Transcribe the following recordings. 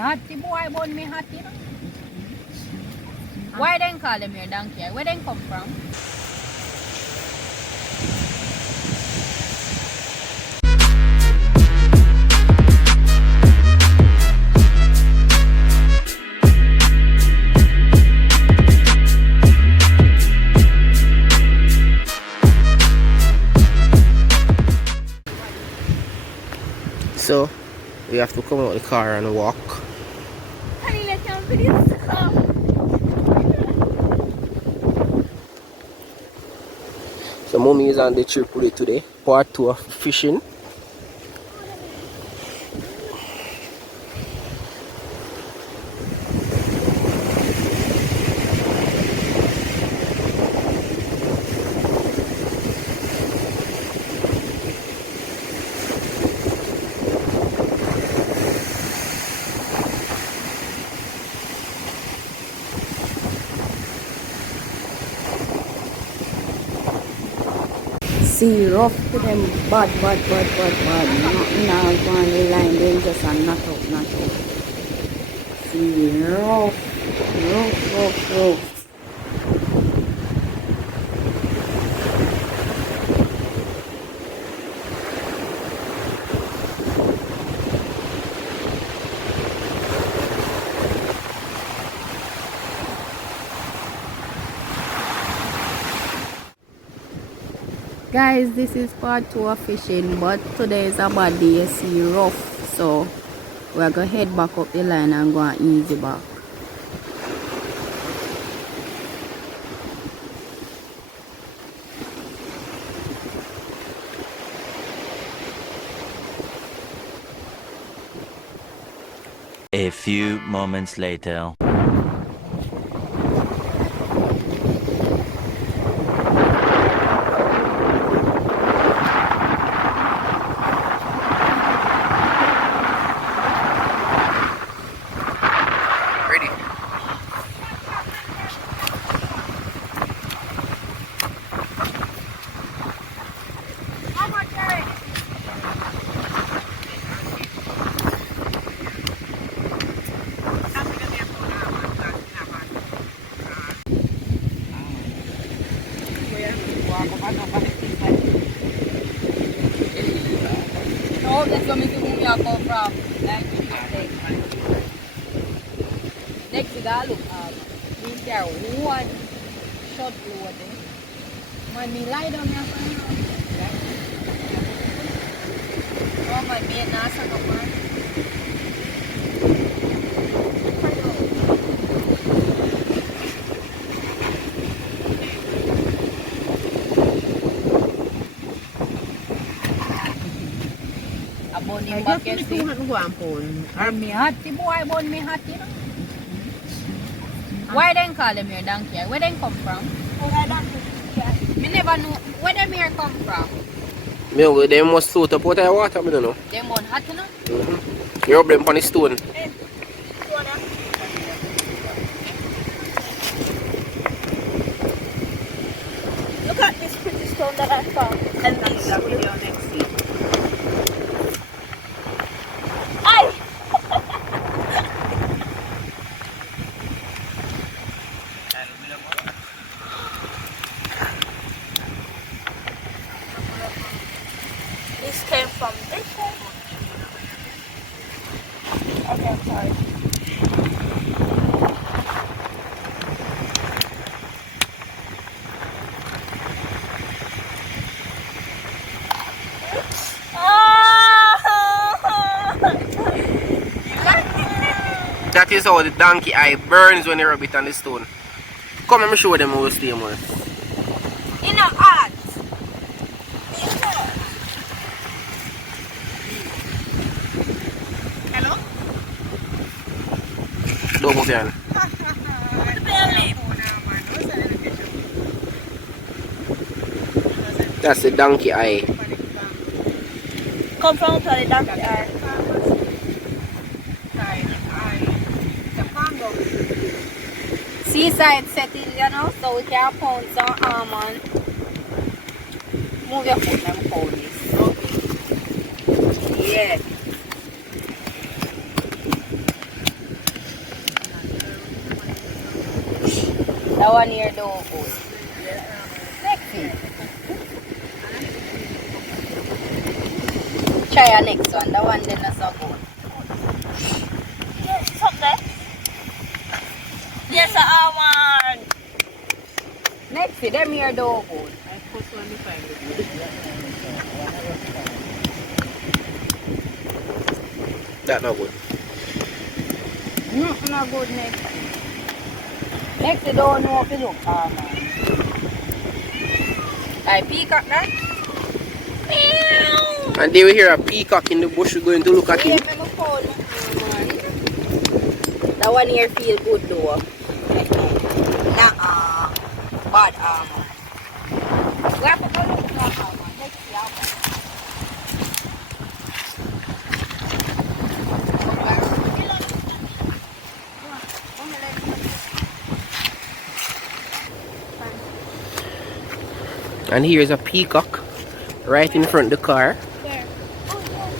hot, the boy born me hot, you know. Why then call him your donkey? Where then come from? So we have to come out of the car and walk. So mommy is on the trip with it today. Part 2 of fishing. See rough to them bad. Nothing now go on the line, then just a knot out. See rough. Guys, this is part 2 of fishing, but today is a bad day, you see rough, so we're gonna head back up the line and go and easy back. A few moments later. No, that's what make you move your come from. Like you say. Next to that, look, we carry one short load there. Man, me lie down here for now. Oh, my man, nasa ka man. Ay, ba't pinituhan ko ampon? Me hot, the boy born me hot, you know. Why then call him your donkey? Where then come from? Me never know where them here come from. Me, they must float up out of the water, I don't know. Them born hot, you know. You rub them on the stone. Look at this pretty stone that I found. And this Video next week. Ay! This came from this one. Okay, I'm sorry. That is how the donkey eye burns when you rub it on the stone. Come let me show them how to stay more. In a art. Hello? Don't move yan. That's the donkey eye. Come from the donkey eye. Seaside setting, you know, so we can pound some almond. Move your foot and pound this. Okay. Yeah. That one here do good. Sexy. Try your next one. That one then not so good. Yes, it's up there. Yes, Almond. Next, them here do good. I first one to find it. That not good. Not good next. Next, you don't know if you look Almond. Like Peacock, that? And they will hear a peacock in the bush. We're going to look at Yeah, him. me phone, Almond. That one here feel good though. Nah, bad Almond. We have to go look for Almond. Let's see Almond. And here's a peacock right in front of the car. There. Oh, yes.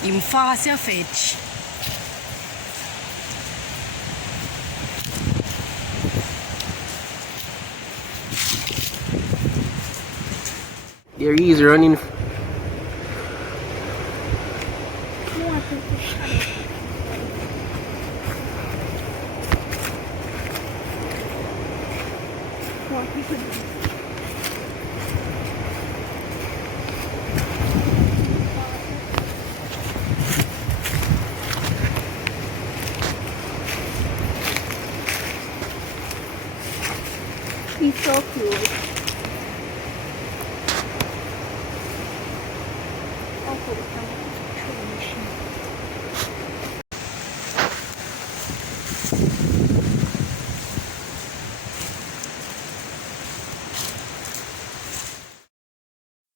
Him fast your fetch. There he is running. He's so cute.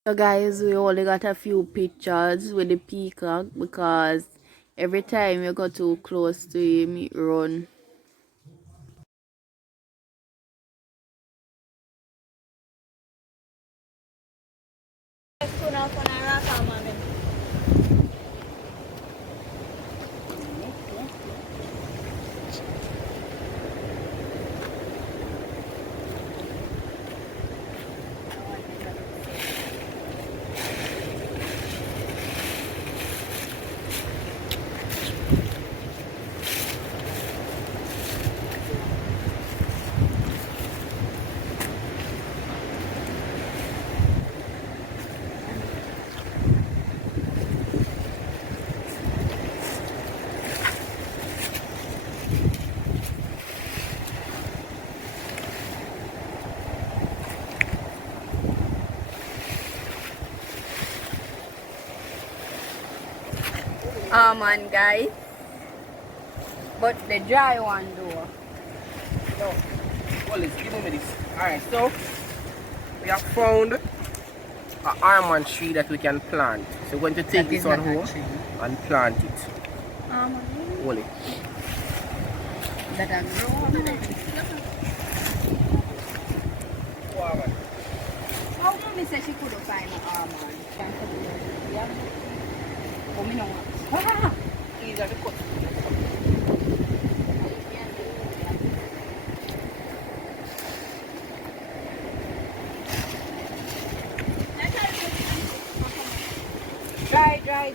So guys, we only got a few pictures with the peacock because every time you go too close to him, it run. Almond, guys. But the dry one though. So, well, let's give me this. Alright, so we have found an almond tree that we can plant. So we're going to take this one home and plant it. Hold it. That are grown. How mommy said she couldn't find an almond? Yeah. Oh, me know. Ah! These are the cuts.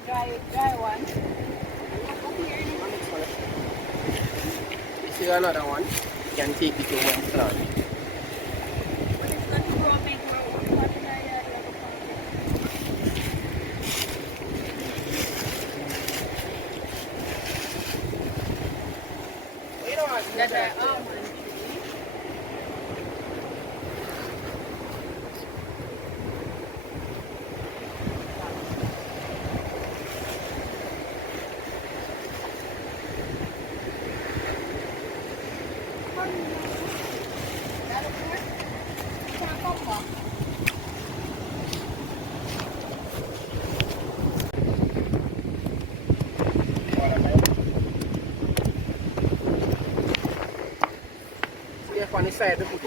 Dry one. You see another one? You can take it home and plant. That are almond. there on the side of the foot.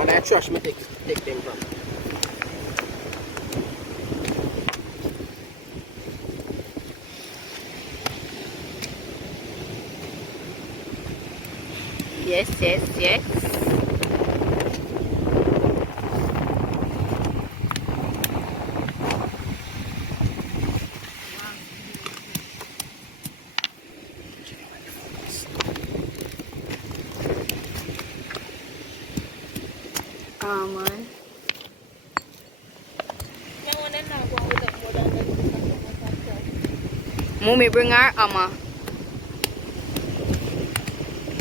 And I trash me take them from. Yes, yes, yes. Almond. Mommy, bring our hammer.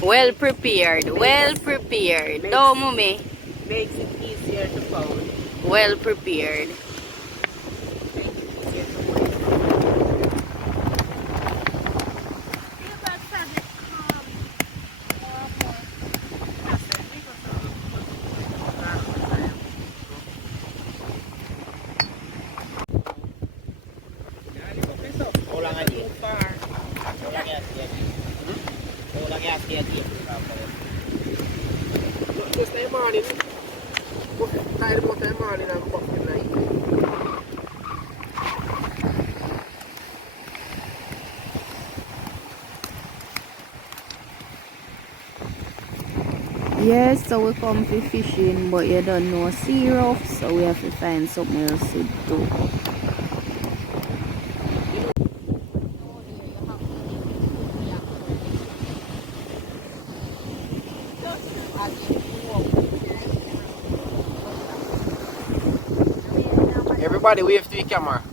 Well prepared, well prepared. No, mommy. Makes it easier to fold. Well prepared. Just the morning. Tired about the morning and cook the night. Yes, so we come for fishing, but you don't know sea rough, so we have to find something else to do. Everybody wave to the camera.